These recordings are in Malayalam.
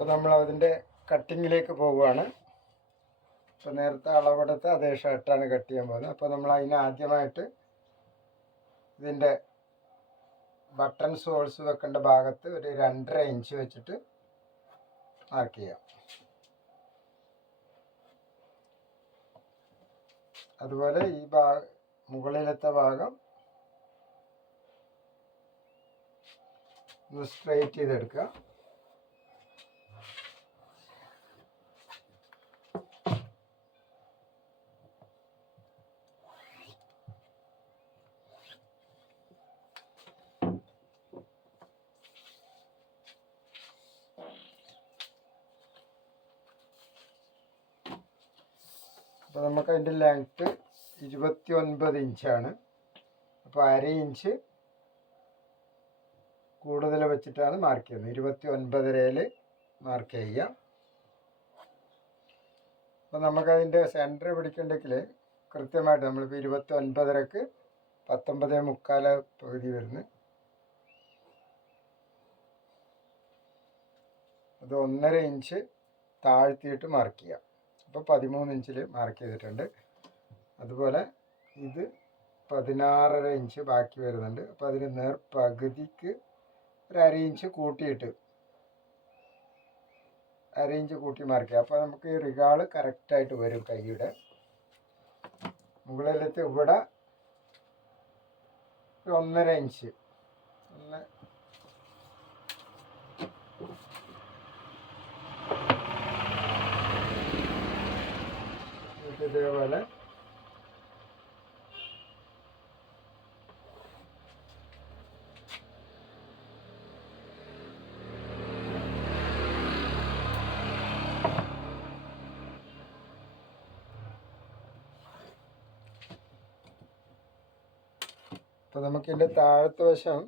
അപ്പോൾ നമ്മൾ അതിൻ്റെ കട്ടിങ്ങിലേക്ക് പോവുകയാണ്. അപ്പോൾ നേരത്തെ അളവെടുത്ത് അതേ ഷർട്ടാണ് കട്ട് ചെയ്യാൻ പോകുന്നത്. അപ്പോൾ നമ്മൾ അതിന് ആദ്യമായിട്ട് ഇതിൻ്റെ ബട്ടൺസ് ഹോൾസ് വെക്കേണ്ട ഭാഗത്ത് ഒരു 2.5 ഇഞ്ച് വെച്ചിട്ട് മാർക്ക് ചെയ്യാം. അതുപോലെ ഈ മുകളിലത്തെ ഭാഗം ഒന്ന് സ്ട്രെയിറ്റ് ചെയ്തെടുക്കുക. അപ്പോൾ നമുക്ക് അതിൻ്റെ ലെങ്ത്ത് 29 ഇഞ്ചാണ്. അപ്പോൾ 1/2 ഇഞ്ച് കൂടുതൽ വെച്ചിട്ടാണ് മാർക്ക് ചെയ്യുന്നത്. 29.5-ൽ മാർക്ക് ചെയ്യാം. അപ്പോൾ നമുക്കതിൻ്റെ സെൻറ്റർ പിടിക്കണ്ടെങ്കിൽ കൃത്യമായിട്ട് നമ്മളിപ്പോൾ 29.5-ക്ക് 19.75 പകുതി വരുന്നു. അത് 1.5 ഇഞ്ച് താഴ്ത്തിയിട്ട് മാർക്ക് ചെയ്യാം. അപ്പോൾ 13 ഇഞ്ചിൽ മാർക്ക് ചെയ്തിട്ടുണ്ട്. അതുപോലെ ഇത് 16.5 ഇഞ്ച് ബാക്കി വരുന്നുണ്ട്. അപ്പോൾ അതിന് നേർ പകുതിക്ക് ഒരു 1/2 ഇഞ്ച് കൂട്ടിയിട്ട് 1/2 ഇഞ്ച് കൂട്ടി മാർക്ക് ചെയ്യാം. അപ്പോൾ നമുക്ക് ഈ റിഗാള് കറക്റ്റായിട്ട് വരും. കൈയുടെ മുകളിലത്തെ ഇവിടെ 1.5 ഇഞ്ച് ഇതേപോലെ അപ്പോൾ നമുക്കിതിൻ്റെ താഴത്തെ വശം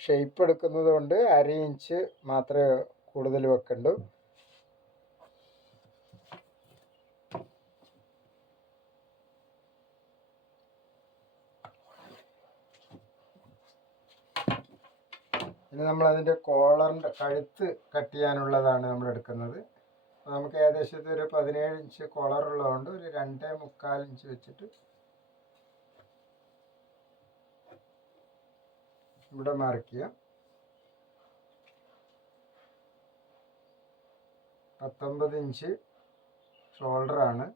ഷേപ്പ് എടുക്കുന്നത് കൊണ്ട് 1/2 ഇഞ്ച് മാത്രമേ കൂടുതൽ വെക്കണ്ടൂ. ഇനി നമ്മളതിൻ്റെ കോളറിൻ്റെ കഴുത്ത് കട്ട് ചെയ്യാനുള്ളതാണ് നമ്മൾ എടുക്കുന്നത്. അപ്പോൾ നമുക്ക് ഏകദേശം ഒരു 17 ഇഞ്ച് കോളറുള്ളതുകൊണ്ട് ഒരു 2.25 ഇഞ്ച് വെച്ചിട്ട് ഇവിടെ മാർക്ക് ചെയ്യാം. 19 ഇഞ്ച് ഷോൾഡറാണ്.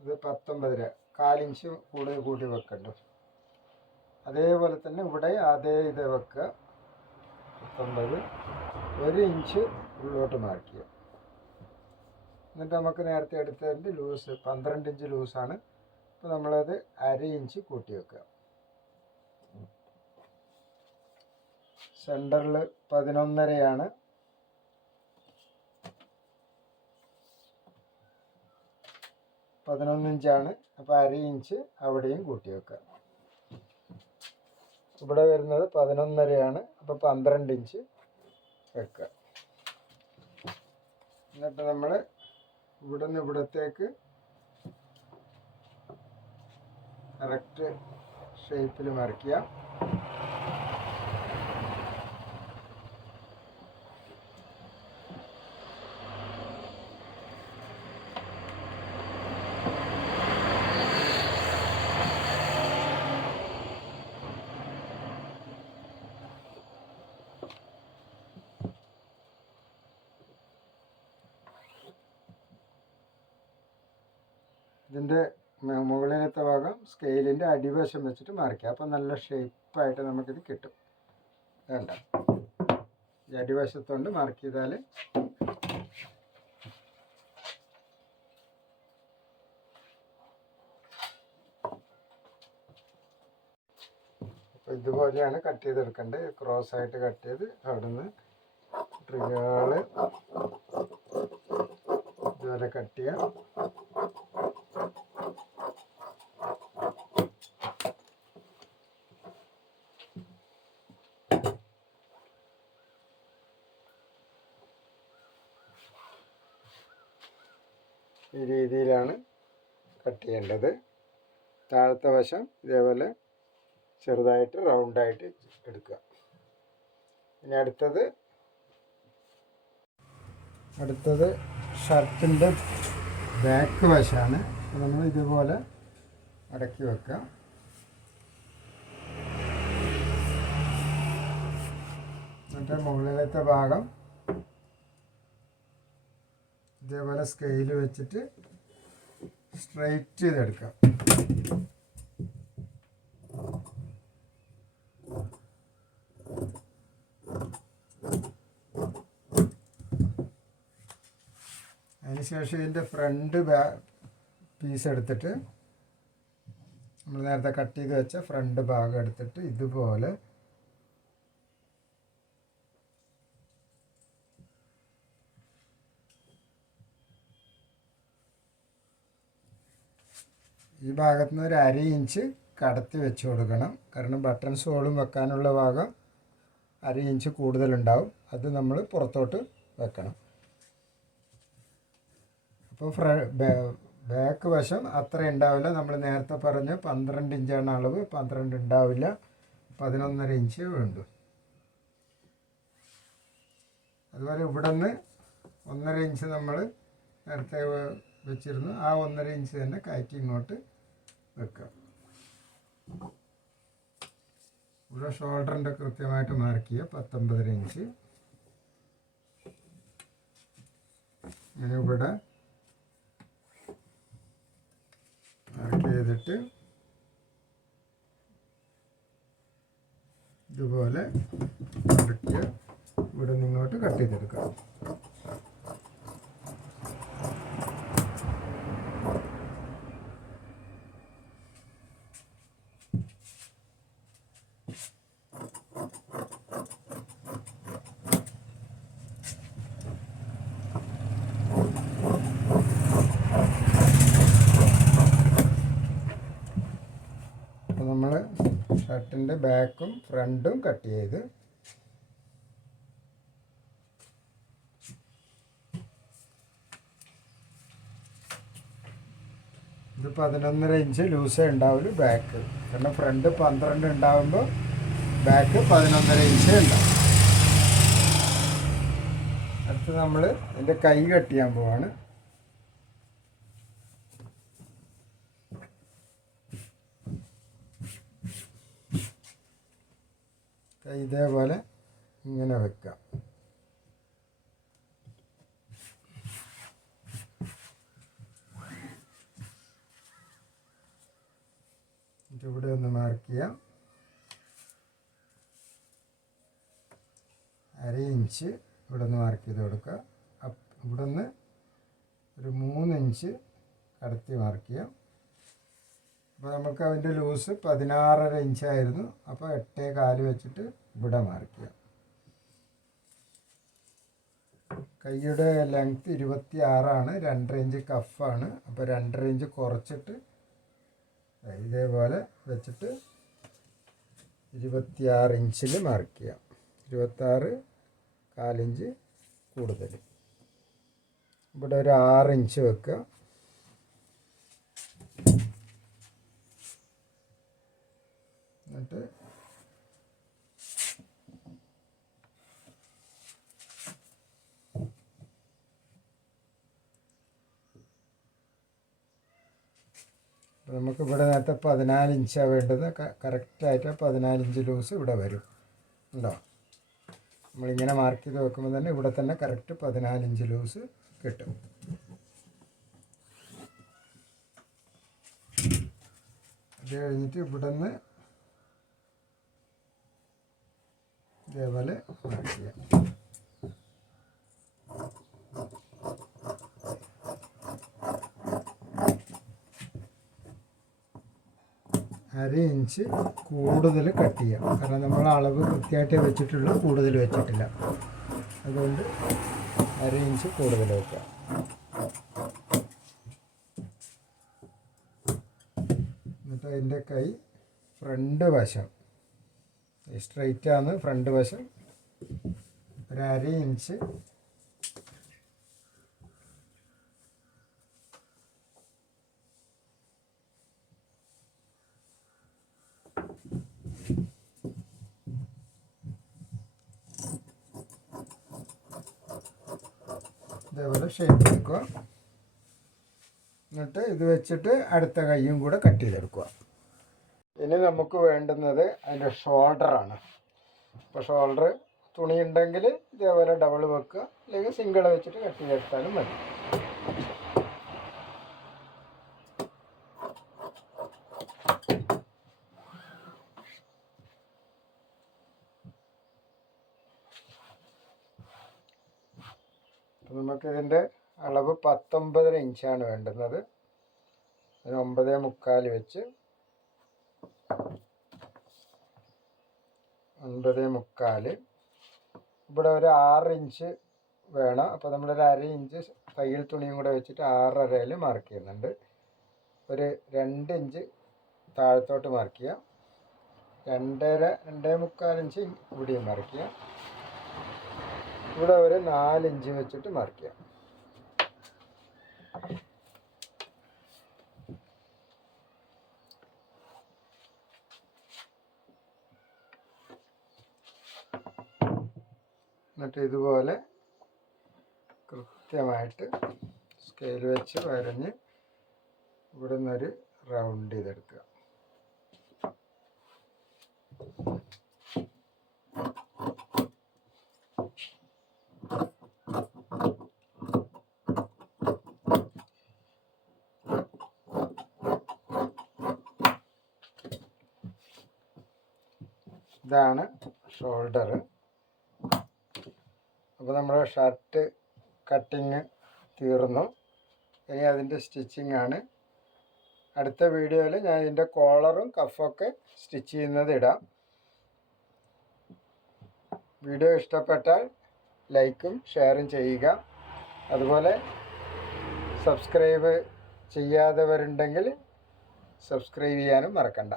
ഇത് 19.5, 1/4 ഇഞ്ച് കൂടുതൽ കൂട്ടി വെക്കണ്ടു. അതേപോലെ തന്നെ ഇവിടെ അതേ ഇത് വെക്കുക. 19, 1 ഇഞ്ച് ഉള്ളോട്ട് മാർക്ക് ചെയ്യുക. എന്നിട്ട് നമുക്ക് നേരത്തെ എടുത്തതിൻ്റെ ലൂസ് 12 ഇഞ്ച് ലൂസാണ്. അപ്പോൾ നമ്മളത് 1/2 ഇഞ്ച് കൂട്ടി വെക്കുക. സെൻറ്ററിൽ 11.5-ആണ്. 11 ഇഞ്ചാണ്. അപ്പോൾ 1/2 ഇഞ്ച് അവിടെയും കൂട്ടി വെക്കുക. ഇവിടെ വരുന്നത് 11.5-ആണ്. അപ്പോൾ 12 ഇഞ്ച് വെക്കുക. എന്നിട്ട് നമ്മൾ ഇവിടെ നിന്ന് ഇവിടത്തേക്ക് കറക്റ്റ് ഷേപ്പിൽ മാർക്ക് ചെയ്യാം. ഇതിൻ്റെ മുകളിലത്തെ ഭാഗം സ്കെയിലിൻ്റെ അടിവശം വെച്ചിട്ട് മാർക്ക് ചെയ്യാം. അപ്പോൾ നല്ല ഷേപ്പായിട്ട് നമുക്കിത് കിട്ടും. വേണ്ട ഈ അടിവശത്തുകൊണ്ട് മാർക്ക് ചെയ്താൽ അപ്പോൾ ഇതുപോലെയാണ് കട്ട് ചെയ്തെടുക്കേണ്ടത്. ക്രോസ് ആയിട്ട് കട്ട് ചെയ്ത് അവിടുന്ന് ട്രിഗാള് ഇതുപോലെ കട്ട് ചെയ്യാം. ഈ രീതിയിലാണ് കട്ട് ചെയ്യേണ്ടത്. താഴത്തെ വശം ഇതേപോലെ ചെറുതായിട്ട് റൗണ്ടായിട്ട് എടുക്കുക. ഇനി അടുത്തത് ഷർട്ടിൻ്റെ ബാക്ക് വശമാണ്. നമ്മൾ ഇതുപോലെ മടക്കി വെക്കാം. എന്നിട്ട് മുകളിലത്തെ ഭാഗം ഇതേപോലെ സ്കെയിൽ വെച്ചിട്ട് സ്ട്രൈറ്റ് ചെയ്തെടുക്കാം. അതിനുശേഷം ഇതിൻ്റെ ഫ്രണ്ട് പീസ് എടുത്തിട്ട് നമ്മൾ നേരത്തെ കട്ട് ചെയ്ത് വെച്ച ഫ്രണ്ട് ഭാഗം എടുത്തിട്ട് ഇതുപോലെ ഈ ഭാഗത്ത് നിന്ന് ഒരു 1/2 ഇഞ്ച് കടത്തി വെച്ച് കൊടുക്കണം. കാരണം ബട്ടൺ സോളും വെക്കാനുള്ള ഭാഗം 1/2 ഇഞ്ച് കൂടുതലുണ്ടാവും. അത് നമ്മൾ പുറത്തോട്ട് വെക്കണം. അപ്പോൾ ബാക്ക് വശം അത്ര ഉണ്ടാവില്ല. നമ്മൾ നേരത്തെ പറഞ്ഞ 12 ഇഞ്ചാണ് അളവ്. 12 ഉണ്ടാവില്ല, 11.5 ഇഞ്ച് വേണ്ടു. അതുപോലെ ഇവിടെ നിന്ന് 1.5 ഇഞ്ച് നമ്മൾ നേരത്തെ വെച്ചിരുന്നു. ആ 1.5 ഇഞ്ച് തന്നെ കയറ്റി ഇങ്ങോട്ട് വെക്കാം. ഇവിടെ ഷോൾഡറിൻ്റെ കൃത്യമായിട്ട് മാർക്ക് ചെയ്യുക 19.5 ഇഞ്ച്. അങ്ങനെ ഇവിടെ മാർക്ക് ചെയ്തിട്ട് ഇതുപോലെ മടക്കുക. ഇവിടെ നിന്ന് ഇങ്ങോട്ട് കട്ട് ചെയ്തെടുക്കാം. നമ്മൾ ഷർട്ടിൻ്റെ ബാക്കും ഫ്രണ്ടും കട്ട് ചെയ്ത് ഇത് 11.5 ഇഞ്ച് ലൂസേ ഉണ്ടാവുള്ളൂ ബാക്ക്. കാരണം ഫ്രണ്ട് 12 ഉണ്ടാകുമ്പോൾ ബാക്ക് 11.5 ഇഞ്ച് ഉണ്ടാവും. അടുത്ത് നമ്മൾ ഇതിൻ്റെ കൈ കട്ട് ചെയ്യാൻ പോവാണ്. ഇതേപോലെ ഇങ്ങനെ വെക്കാം. ഇവിടെ ഒന്ന് മാർക്ക് ചെയ്യാം. 1/2 ഇഞ്ച് ഇവിടെ നിന്ന് മാർക്ക് ചെയ്ത് കൊടുക്കുക. ഇവിടെ നിന്ന് ഒരു 3 ഇഞ്ച് കടത്തി മാർക്ക് ചെയ്യാം. അപ്പോൾ നമുക്ക് അതിൻ്റെ ലൂസ് 16.5 ഇഞ്ചായിരുന്നു. അപ്പോൾ 8.4 വെച്ചിട്ട് ഇവിടെ മാർക്ക് ചെയ്യാം. കൈയുടെ ലെങ്ത്ത് 26 2.5 ഇഞ്ച് കഫാണ്. അപ്പോൾ 2.5 ഇഞ്ച് കുറച്ചിട്ട് ഇതേപോലെ വെച്ചിട്ട് 26 ഇഞ്ചിൽ മാർക്ക് ചെയ്യാം. 26.4 ഇഞ്ച് കൂടുതൽ. ഇവിടെ ഒരു 6 ഇഞ്ച് വെക്കുക. എന്നിട്ട് നമുക്ക് ഇവിടെ നേരത്തെ 14 ഇഞ്ചാണ് വേണ്ടത്. കറക്റ്റായിട്ട് 14 ഇഞ്ച് ലൂസ് ഇവിടെ വരും. ഉണ്ടോ? നമ്മളിങ്ങനെ മാർക്ക് ചെയ്ത് വെക്കുമ്പോൾ തന്നെ ഇവിടെ തന്നെ കറക്റ്റ് 14 ഇഞ്ച് ലൂസ് കിട്ടും. അത് കഴിഞ്ഞിട്ട് ഇവിടെ നിന്ന് ഇതേപോലെ മാർക്ക് ചെയ്യാം. അര ഇഞ്ച് കൂടുതൽ കട്ട് ചെയ്യാം. കാരണം നമ്മൾ അളവ് കൃത്യമായിട്ട് വെച്ചിട്ടുള്ളൂ, കൂടുതൽ വെച്ചിട്ടില്ല. അതുകൊണ്ട് 1/2 ഇഞ്ച് കൂടുതൽ വെക്കാം. എന്നിട്ട് അതിൻ്റെ കൈ ഫ്രണ്ട് വശം സ്ട്രൈറ്റാണ്. ഫ്രണ്ട് വശം ഒരു 1/2 ഇഞ്ച് ഇതേപോലെ ഷേപ്പ് എടുക്കുക. എന്നിട്ട് ഇത് വെച്ചിട്ട് അടുത്ത കൈയും കൂടെ കട്ട് ചെയ്തെടുക്കുക. ഇനി നമുക്ക് വേണ്ടുന്നത് അതിൻ്റെ ഷോൾഡറാണ്. അപ്പോൾ ഷോൾഡർ തുണി ഉണ്ടെങ്കിൽ ഇതേപോലെ ഡബിൾ വെക്കുക, അല്ലെങ്കിൽ സിംഗിൾ വെച്ചിട്ട് കട്ട് ചെയ്തെടുത്താലും മതി. നമുക്കിതിൻ്റെ അളവ് 19.5 ഇഞ്ചാണ് വേണ്ടുന്നത്. അതിന് 9.25 വെച്ച് 9.25. ഇവിടെ ഒരു 6 ഇഞ്ച് വേണം. അപ്പോൾ നമ്മളൊരു 1/2 ഇഞ്ച് തയ്യൽ തുണിയും കൂടെ വെച്ചിട്ട് 6.5 മാർക്ക് ചെയ്യുന്നുണ്ട്. ഒരു 2 ഇഞ്ച് താഴത്തോട്ട് മാർക്ക് ചെയ്യാം. 2.25 ഇഞ്ച് ഇവിടെയും മാർക്ക് ചെയ്യാം. ഇവിടെ ഒരു 4 ഇഞ്ച് വെച്ചിട്ട് മാർക്ക് ചെയ്യാം. എന്നിട്ട് ഇതുപോലെ കൃത്യമായിട്ട് സ്കെയിൽ വെച്ച് വരഞ്ഞ് ഇവിടെ നിന്നൊരു റൗണ്ട് ചെയ്തെടുക്കുക. ഇതാണ് ഷോൾഡർ. അപ്പോൾ നമ്മുടെ ഷർട്ട് കട്ടിങ് തീർന്നു. ഇനി അതിൻ്റെ സ്റ്റിച്ചിങ് ആണ്. അടുത്ത വീഡിയോയിൽ ഞാൻ ഇതിൻ്റെ കോളറും കഫൊക്കെ സ്റ്റിച്ച് ചെയ്യുന്നത് ഇടാം. വീഡിയോ ഇഷ്ടപ്പെട്ടാൽ ലൈക്കും ഷെയറും ചെയ്യുക. അതുപോലെ സബ്സ്ക്രൈബ് ചെയ്യാത്തവരുണ്ടെങ്കിൽ സബ്സ്ക്രൈബ് ചെയ്യാനും മറക്കണ്ട.